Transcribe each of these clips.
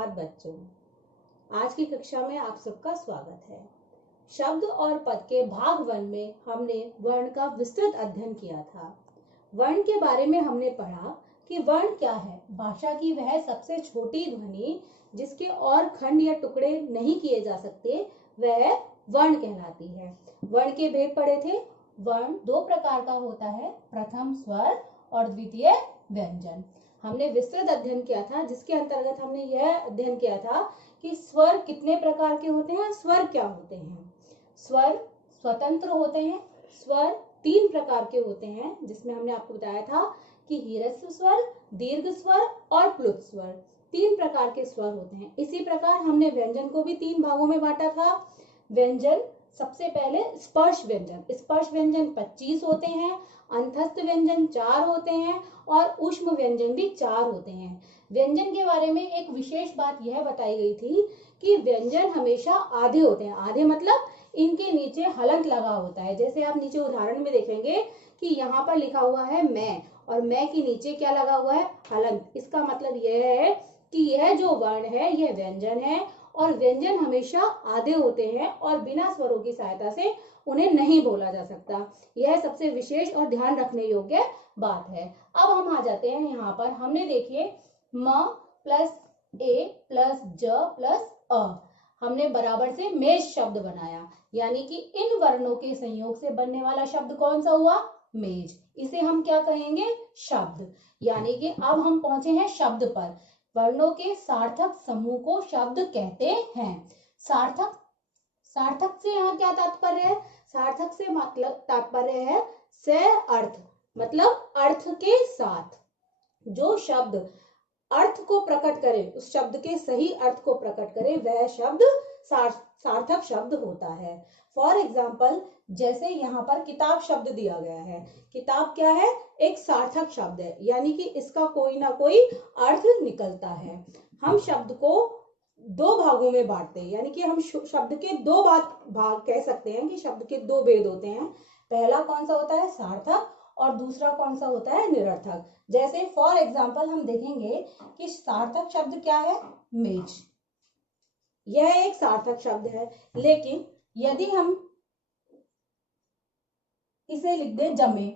सुप्रभात बच्चों। आज की कक्षा में आप सबका स्वागत है। शब्द और पद के भाग 1 में हमने वर्ण का विस्तृत अध्ययन किया था। वर्ण के बारे में हमने पढ़ा कि वर्ण क्या है। भाषा की वह सबसे छोटी ध्वनि जिसके और खंड या टुकड़े नहीं किए जा सकते, वह वर्ण कहलाती है। वर्ण के भेद पढ़े थे। वर्ण 2 प्रकार का होता है, प्रथम स्वर और द्वितीय व्यंजन। हमने विस्तृत अध्ययन किया था, जिसके अंतर्गत हमने यह अध्ययन किया था कि स्वर कितने प्रकार के होते हैं, स्वर क्या होते हैं। स्वर स्वतंत्र होते हैं। स्वर 3 प्रकार के होते हैं, जिसमें हमने आपको बताया था कि ह्रस्व स्वर, दीर्घ स्वर और प्लुत स्वर, 3 प्रकार के स्वर होते हैं। इसी प्रकार हमने व्यंजन को भी 3 भागों में बांटा था। व्यंजन सबसे पहले स्पर्श व्यंजन। स्पर्श व्यंजन 25 होते हैं, अंतस्थ व्यंजन 4 होते हैं और ऊष्म व्यंजन भी 4 होते हैं। व्यंजन के बारे में एक विशेष बात यह बताई गई थी कि व्यंजन हमेशा आधे होते हैं। आधे मतलब इनके नीचे हलंत लगा होता है। जैसे आप नीचे उदाहरण में देखेंगे कि यहाँ पर लिखा हुआ है मैं, और मैं के नीचे क्या लगा हुआ है, हलंत। इसका मतलब यह है कि यह जो वर्ण है यह व्यंजन है, और व्यंजन हमेशा आधे होते हैं और बिना स्वरों की सहायता से उन्हें नहीं बोला जा सकता। यह सबसे विशेष और ध्यान रखने योग्य बात है। अब हम आ जाते हैं यहाँ पर। हमने देखिए म प्लस ए प्लस ज प्लस अ, हमने बराबर से मेष शब्द बनाया, यानी कि इन वर्णों के संयोग से बनने वाला शब्द कौन सा हुआ, मेज। इसे हम क्या कहेंगे, शब्द। यानी कि अब हम पहुंचे हैं शब्द पर। वर्णों के सार्थक समूह को शब्द कहते हैं। सार्थक, सार्थक से यहाँ क्या तात्पर्य है, सार्थक से मतलब तात्पर्य है से अर्थ, मतलब अर्थ के साथ। जो शब्द अर्थ को प्रकट करे, उस शब्द के सही अर्थ को प्रकट करे, वह शब्द सार्थक शब्द होता है। फॉर एग्जाम्पल, जैसे यहाँ पर किताब शब्द दिया गया है। किताब क्या है, एक सार्थक शब्द है, यानी कि इसका कोई ना कोई अर्थ निकलता है। हम शब्द को 2 भागों में बांटते हैं, यानी कि हम शब्द के 2 भाग कह सकते हैं कि शब्द के 2 भेद होते हैं। पहला कौन सा होता है, सार्थक, और दूसरा कौन सा होता है, निरर्थक। जैसे फॉर एग्जाम्पल हम देखेंगे कि सार्थक शब्द क्या है, मेज। यह एक सार्थक शब्द है। लेकिन यदि हम इसे लिख दे जमे,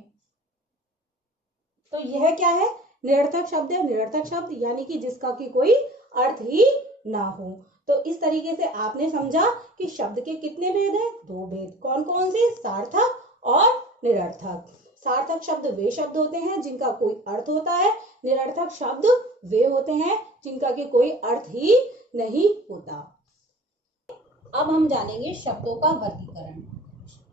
तो यह क्या है, निरर्थक शब्द है। निरर्थक शब्द यानी कि जिसका कि कोई अर्थ ही ना हो। तो इस तरीके से आपने समझा कि शब्द के कितने भेद हैं, 2 भेद। कौन कौन से, सार्थक और निरर्थक। सार्थक शब्द वे शब्द होते हैं जिनका कोई अर्थ होता है। निरर्थक शब्द वे होते हैं जिनका कि कोई अर्थ ही नहीं होता। अब हम जानेंगे शब्दों का वर्गीकरण।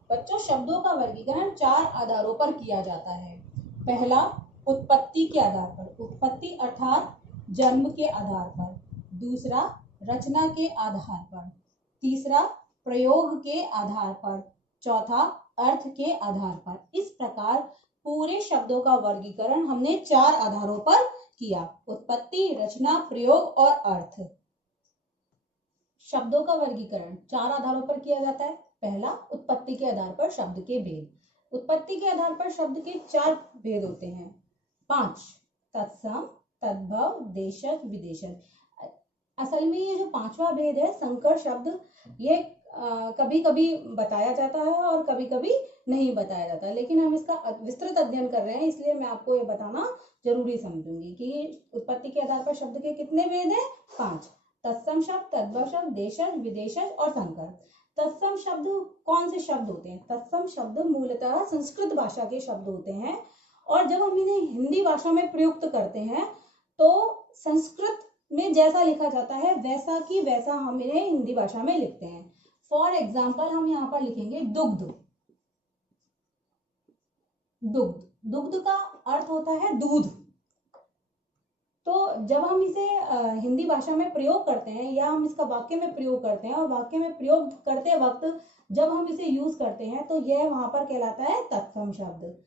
बच्चों, शब्दों का वर्गीकरण 4 आधारों पर किया जाता है। पहला, उत्पत्ति के आधार पर। उत्पत्ति अर्थात जन्म के आधार पर। दूसरा, रचना के आधार पर। तीसरा, प्रयोग के आधार पर। चौथा, अर्थ के आधार पर। इस प्रकार पूरे शब्दों का वर्गीकरण हमने 4 आधारों पर किया, उत्पत्ति, रचना, प्रयोग और अर्थ। शब्दों का वर्गीकरण 4 आधारों पर किया जाता है। पहला, उत्पत्ति के आधार पर शब्द के भेद। उत्पत्ति के आधार पर शब्द के 4 भेद होते हैं, 5। तत्सम, तद्भव, देशज, विदेशज। असल में ये जो 5वां भेद है, संकर शब्द, ये कभी कभी बताया जाता है और कभी कभी नहीं बताया जाता, लेकिन हम इसका विस्तृत अध्ययन कर रहे हैं, इसलिए मैं आपको ये बताना जरूरी समझूंगी कि उत्पत्ति के आधार पर शब्द के कितने भेद हैं, 5। तत्सम शब्द, तद्भव शब्द, देशज, विदेशज और संकर। तत्सम शब्द कौन से शब्द होते हैं, तत्सम शब्द मूलतः संस्कृत भाषा के शब्द होते हैं, और जब हम इन्हें हिंदी भाषा में प्रयुक्त करते हैं तो संस्कृत में जैसा लिखा जाता है वैसा की वैसा हम इन्हें हिंदी भाषा में लिखते हैं। फॉर एग्जाम्पल हम यहाँ पर लिखेंगे दुग्ध। दुग्ध, दुग्ध का अर्थ होता है दूध। तो जब हम इसे हिंदी भाषा में प्रयोग करते हैं या हम इसका वाक्य में प्रयोग करते हैं, और वाक्य में प्रयोग करते वक्त जब हम इसे यूज करते हैं, तो यह वहां पर कहलाता है तत्सम शब्द।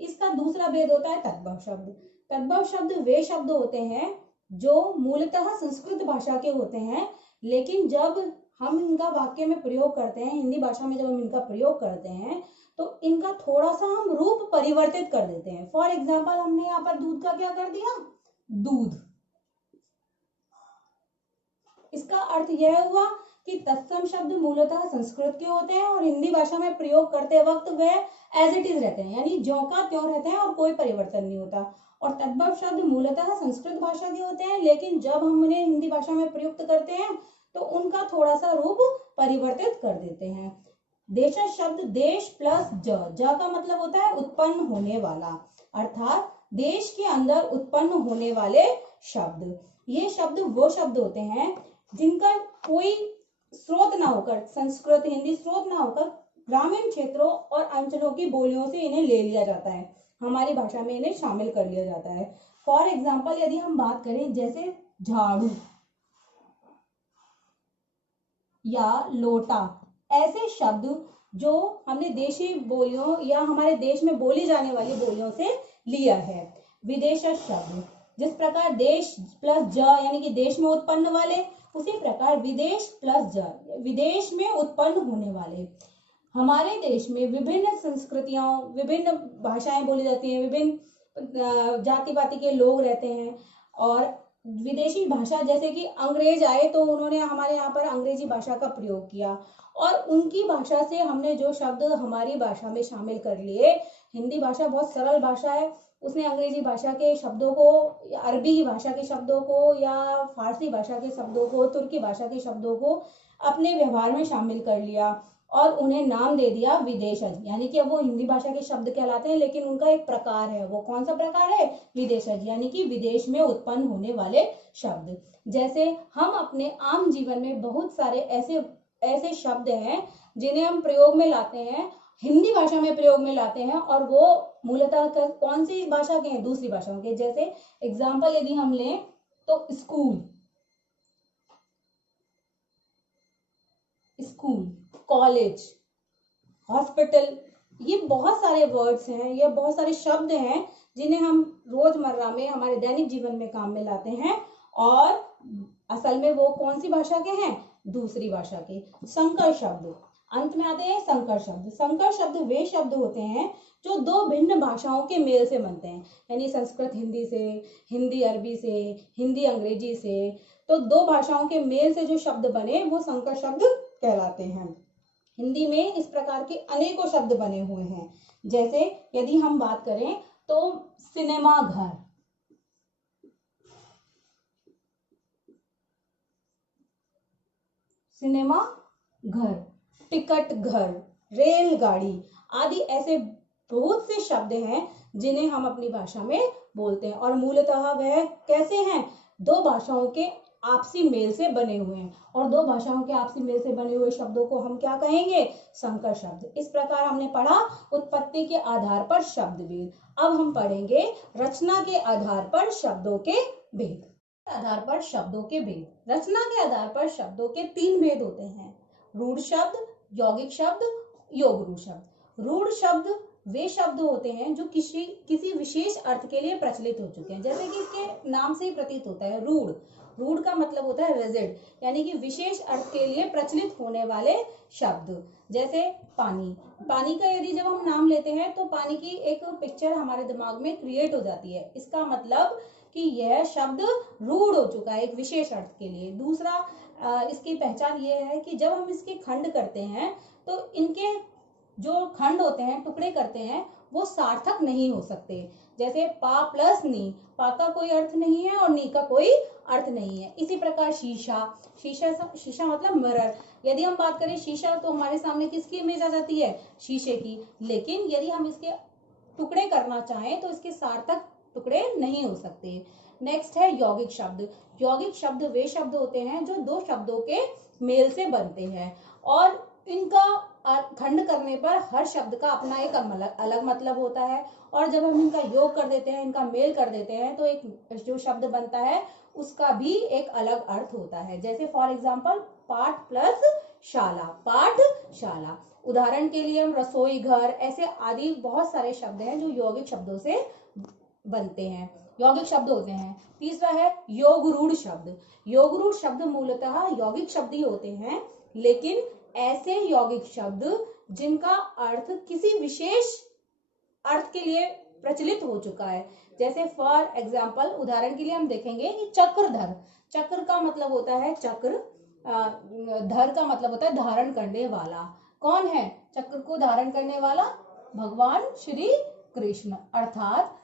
इसका दूसरा भेद होता है तद्भव शब्द। तद्भव शब्द वे शब्द होते हैं जो मूलतः संस्कृत भाषा के होते हैं, लेकिन जब हम इनका वाक्य में प्रयोग करते हैं, हिंदी भाषा में जब हम इनका प्रयोग करते हैं, तो इनका थोड़ा सा हम रूप परिवर्तित कर देते हैं। फॉर एग्जाम्पल, हमने यहाँ पर दूध का क्या कर दिया, दूध। इसका अर्थ यह हुआ कि तत्सम शब्द मूलतः संस्कृत के होते हैं और हिंदी भाषा में प्रयोग करते वक्त वे एज इट इज रहते हैं, यानी ज्यों का त्यों रहते हैं और कोई परिवर्तन नहीं होता। और तद्भव शब्द मूलतः संस्कृत भाषा के होते हैं, लेकिन जब हम उन्हें हिंदी भाषा में प्रयुक्त करते हैं तो उनका थोड़ा सा रूप परिवर्तित कर देते हैं। देश शब्द देश प्लस ज का मतलब होता है उत्पन्न होने वाला, अर्थात देश के अंदर उत्पन्न होने वाले शब्द। ये शब्द वो शब्द होते हैं जिनका कोई स्रोत ना होकर, संस्कृत हिंदी स्रोत ना होकर, ग्रामीण क्षेत्रों और अंचलों की बोलियों से इन्हें ले लिया जाता है, हमारी भाषा में इन्हें शामिल कर लिया जाता है। फॉर एग्जाम्पल यदि हम बात करें जैसे झाड़ू या लोटा, ऐसे शब्द जो हमने देशी बोलियों या हमारे देश में बोली जाने वाली बोलियों से लिया है। विदेश शब्द, जिस प्रकार देश प्लस ज यानी कि देश में उत्पन्न वाले, उसी प्रकार विदेश प्लस ज विदेश में उत्पन्न होने वाले। हमारे देश में विभिन्न संस्कृतियां, विभिन्न भाषाएं बोली जाती हैं, विभिन्न जाति पाति के लोग रहते हैं, और विदेशी भाषा जैसे कि अंग्रेज आए तो उन्होंने हमारे यहाँ पर अंग्रेजी भाषा का प्रयोग किया और उनकी भाषा से हमने जो शब्द हमारी भाषा में शामिल कर लिए। हिंदी भाषा बहुत सरल भाषा है, उसने अंग्रेजी भाषा के शब्दों को, अरबी भाषा के शब्दों को या फारसी भाषा के शब्दों को, तुर्की भाषा के शब्दों को अपने व्यवहार में शामिल कर लिया और उन्हें नाम दे दिया विदेशज, यानी कि अब वो हिंदी भाषा के शब्द कहलाते हैं, लेकिन उनका एक प्रकार है। वो कौन सा प्रकार है? विदेशज, यानी कि विदेश में उत्पन्न होने वाले शब्द। जैसे हम अपने आम जीवन में बहुत सारे ऐसे शब्द हैं जिन्हें हम प्रयोग में लाते हैं, हिंदी भाषा में प्रयोग में लाते हैं, और वो मूलतः कौन सी भाषा के हैं? दूसरी भाषाओं के। जैसे एग्जाम्पल यदि हम लें तो स्कूल, कॉलेज, हॉस्पिटल, ये बहुत सारे वर्ड्स हैं, ये बहुत सारे शब्द हैं जिन्हें हम रोजमर्रा में हमारे दैनिक जीवन में काम में लाते हैं, और असल में वो कौन सी भाषा के हैं? दूसरी भाषा के। संकर शब्द, अंत में आते हैं संकर शब्द। संकर शब्द वे शब्द होते हैं जो दो भिन्न भाषाओं के मेल से बनते हैं, यानी संस्कृत हिंदी से, हिंदी अरबी से, हिंदी अंग्रेजी से, तो दो भाषाओं के मेल से जो शब्द बने वो संकर शब्द कहलाते हैं। हिंदी में इस प्रकार के अनेकों शब्द बने हुए हैं। जैसे यदि हम बात करें तो सिनेमा घर, टिकट घर, रेलगाड़ी आदि ऐसे बहुत से शब्द हैं जिन्हें हम अपनी भाषा में बोलते हैं, और मूलतः वह कैसे हैं? दो भाषाओं के आपसी मेल से बने हुए हैं, और दो भाषाओं के आपसी मेल से बने हुए शब्दों को हम क्या कहेंगे? संकर शब्द। इस प्रकार हमने पढ़ा उत्पत्ति के आधार पर शब्द भेद। अब हम पढ़ेंगे रचना के आधार पर शब्दों के भेद। आधार पर शब्दों के भेद। रचना के आधार पर शब्दों के तीन भेद होते हैं: रूढ़ शब्द, यौगिक शब्द, योगरूढ़ शब्द। रूढ़ शब्द वे शब्द होते हैं जो किसी विशेष अर्थ के लिए प्रचलित हो चुके हैं, जैसे कि इसके नाम से ही प्रतीत होता है रूढ़। रूढ़ का मतलब होता है रिजिड, यानी कि विशेष अर्थ के लिए प्रचलित होने वाले शब्द। जैसे पानी, पानी का यदि जब हम नाम लेते हैं तो पानी की एक पिक्चर हमारे दिमाग में क्रिएट हो जाती है, इसका मतलब कि यह शब्द रूढ़ हो चुका है एक विशेष अर्थ के लिए। दूसरा इसकी पहचान ये है कि जब हम इसके खंड करते हैं तो इनके जो खंड होते हैं, टुकड़े करते हैं, वो सार्थक नहीं हो सकते। जैसे पा प्लस नी, पा का कोई अर्थ नहीं है और नी का कोई अर्थ नहीं है। इसी प्रकार शीशा, शीशा मतलब मिरर। यदि हम बात करें शीशा तो हमारे सामने किसकी इमेज आ जाती है? शीशे की। लेकिन यदि हम इसके टुकड़े करना चाहें तो इसके सार्थक टुकड़े नहीं हो सकते। नेक्स्ट है यौगिक शब्द। यौगिक शब्द वे शब्द होते हैं जो दो शब्दों के मेल से बनते हैं, और इनका खंड करने पर हर शब्द का अपना एक अलग मतलब होता है, और जब हम इनका योग कर देते हैं, इनका मेल कर देते हैं, तो एक जो शब्द बनता है उसका भी एक अलग अर्थ होता है। जैसे फॉर एग्जाम्पल पाठ प्लस शाला, पाठशाला। उदाहरण के लिए हम रसोई घर, ऐसे आदि बहुत सारे शब्द हैं जो यौगिक शब्दों से बनते हैं, यौगिक शब्द होते हैं। तीसरा है योगरूढ़ शब्द। योगरूढ़ शब्द मूलतः यौगिक शब्द ही होते हैं, लेकिन ऐसे यौगिक शब्द जिनका अर्थ किसी विशेष अर्थ के लिए प्रचलित हो चुका है। जैसे फॉर एग्जाम्पल, उदाहरण के लिए हम देखेंगे कि चक्रधर। चक्र का मतलब होता है चक्र, धर का मतलब होता है धारण करने वाला। कौन है चक्र को धारण करने वाला? भगवान श्री कृष्ण। अर्थात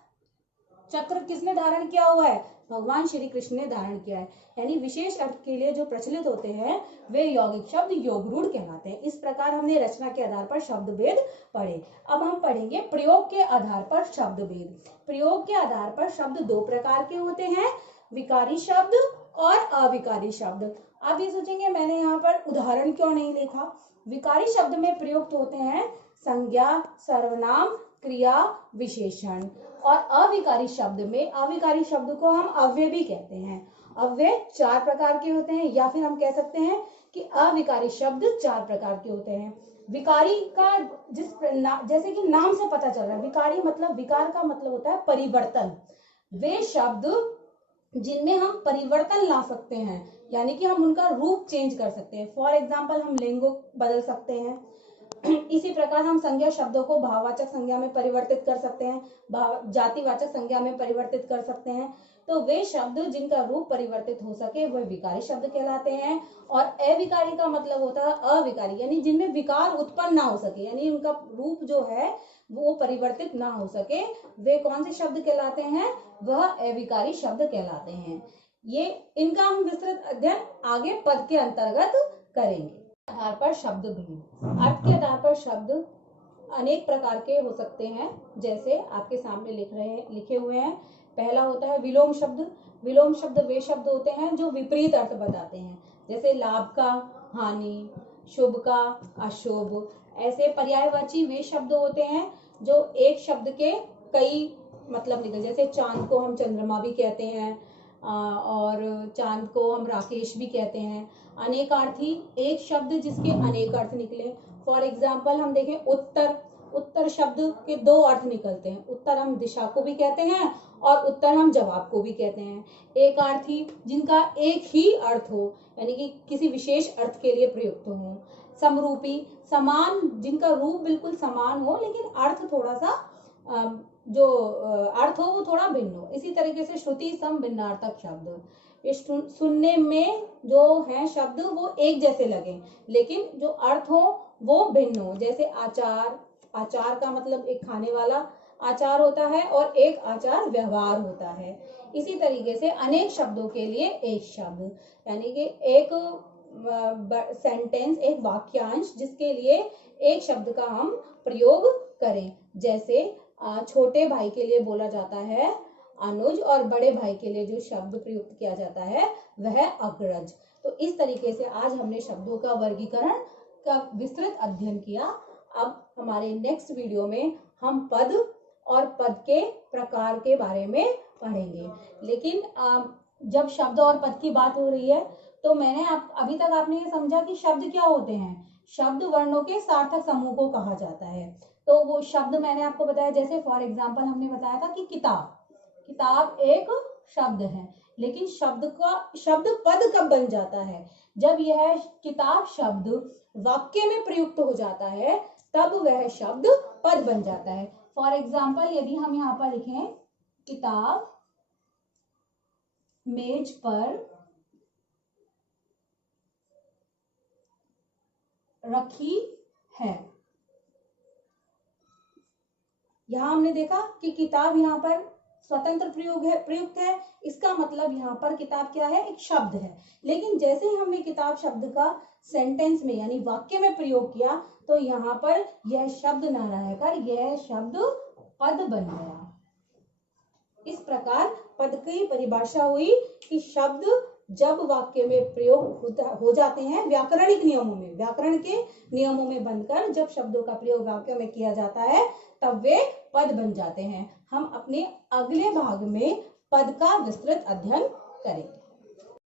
चक्र किसने धारण किया हुआ है? भगवान श्री कृष्ण ने धारण किया है। यानी विशेष अर्थ के लिए जो प्रचलित होते हैं वे यौगिक शब्द योगरूढ़ कहलाते हैं। इस प्रकार हमने रचना के आधार पर शब्द भेद पढ़े। अब हम पढ़ेंगे प्रयोग के आधार पर शब्द भेद। प्रयोग के आधार पर शब्द दो प्रकार के होते हैं, विकारी शब्द और अविकारी शब्द। आप ये सोचेंगे मैंने यहाँ पर उदाहरण क्यों नहीं लिखा? विकारी शब्द में प्रयुक्त होते हैं संज्ञा, सर्वनाम, क्रिया, विशेषण। और अविकारी शब्द में, अविकारी शब्द को हम अव्यय भी कहते हैं। अव्यय 4 प्रकार के होते हैं, या फिर हम कह सकते हैं कि अविकारी शब्द 4 प्रकार के होते हैं। विकारी का जैसे कि नाम से पता चल रहा है, विकारी मतलब, विकार का मतलब होता है परिवर्तन। वे शब्द जिनमें हम परिवर्तन ला सकते हैं, यानी कि हम उनका रूप चेंज कर सकते हैं। फॉर एग्जाम्पल हम लिंग बदल सकते हैं। इसी प्रकार हम संज्ञा शब्दों को भाववाचक संज्ञा में परिवर्तित कर सकते हैं, जातिवाचक संज्ञा में परिवर्तित कर सकते हैं। तो वे शब्द जिनका रूप परिवर्तित हो सके वह विकारी शब्द कहलाते हैं। और अविकारी का मतलब होता है अविकारी, यानी जिनमें विकार उत्पन्न ना हो सके, यानी उनका रूप जो है वो परिवर्तित ना हो सके, वे कौन से शब्द कहलाते हैं? वह अविकारी शब्द कहलाते हैं। ये इनका हम विस्तृत अध्ययन आगे पद के अंतर्गत करेंगे। आधार पर शब्द भेद। अर्थ के आधार पर शब्द अनेक प्रकार के हो सकते हैं, जैसे आपके सामने लिखे हुए हैं। पहला होता है विलोम शब्द। विलोम शब्द वे शब्द होते हैं जो विपरीत अर्थ बताते हैं, जैसे लाभ का हानि, शुभ का अशुभ। ऐसे पर्यायवाची वे शब्द होते हैं जो एक शब्द के कई मतलब निकल, जैसे चांद को हम चंद्रमा भी कहते हैं, और चांद को हम राकेश भी कहते हैं। अनेकार्थी, एक शब्द जिसके अनेक अर्थ निकले। फॉर एग्जाम्पल हम देखें उत्तर, उत्तर शब्द के 2 अर्थ निकलते हैं। उत्तर हम दिशा को भी कहते हैं और उत्तर हम जवाब को भी कहते हैं। एकार्थी, जिनका एक ही अर्थ हो, यानी कि किसी विशेष अर्थ के लिए प्रयुक्त हो। समरूपी, समान, जिनका रूप बिल्कुल समान हो लेकिन अर्थ थोड़ा सा जो अर्थ हो वो थोड़ा भिन्न हो। इसी तरीके से श्रुति सम भिन्नार्थक शब्द, सुनने में जो है शब्द वो एक जैसे लगे लेकिन जो अर्थ हो वो भिन्न हो। जैसे आचार, आचार का मतलब एक खाने वाला आचार होता है और एक आचार व्यवहार होता है। इसी तरीके से अनेक शब्दों के लिए एक शब्द, यानी कि एक सेंटेंस, एक वाक्यांश जिसके लिए एक शब्द का हम प्रयोग करें। जैसे छोटे भाई के लिए बोला जाता है अनुज, और बड़े भाई के लिए जो शब्द प्रयुक्त किया जाता है वह अग्रज। तो इस तरीके से आज हमने शब्दों का वर्गीकरण का विस्तृत अध्ययन किया। अब हमारे नेक्स्ट वीडियो में हम पद और पद के प्रकार के बारे में पढ़ेंगे। लेकिन जब शब्द और पद की बात हो रही है तो मैंने अभी तक आपने ये समझा कि शब्द क्या होते हैं? शब्द वर्णों के सार्थक समूह को कहा जाता है। तो वो शब्द मैंने आपको बताया, जैसे फॉर एग्जाम्पल हमने बताया था कि किताब, किताब एक शब्द है, लेकिन शब्द पद कब बन जाता है? जब यह किताब शब्द वाक्य में प्रयुक्त हो जाता है तब वह शब्द पद बन जाता है। फॉर एग्जाम्पल यदि हम यहाँ पर लिखें किताब मेज पर रखी है, यहां हमने देखा कि किताब यहाँ पर स्वतंत्र प्रयुक्त है। इसका मतलब यहाँ पर किताब क्या है? एक शब्द है। लेकिन जैसे ही हमने किताब शब्द का सेंटेंस में यानी वाक्य में प्रयोग किया तो यहाँ पर यह शब्द न रहकर यह शब्द पद बन गया। इस प्रकार पद की परिभाषा हुई कि शब्द जब वाक्य में प्रयोग हो जाते हैं व्याकरणिक नियमों में, व्याकरण के नियमों में बनकर जब शब्दों का प्रयोग वाक्य में किया जाता है तब वे पद बन जाते हैं। हम अपने अगले भाग में पद का विस्तृत अध्ययन करेंगे।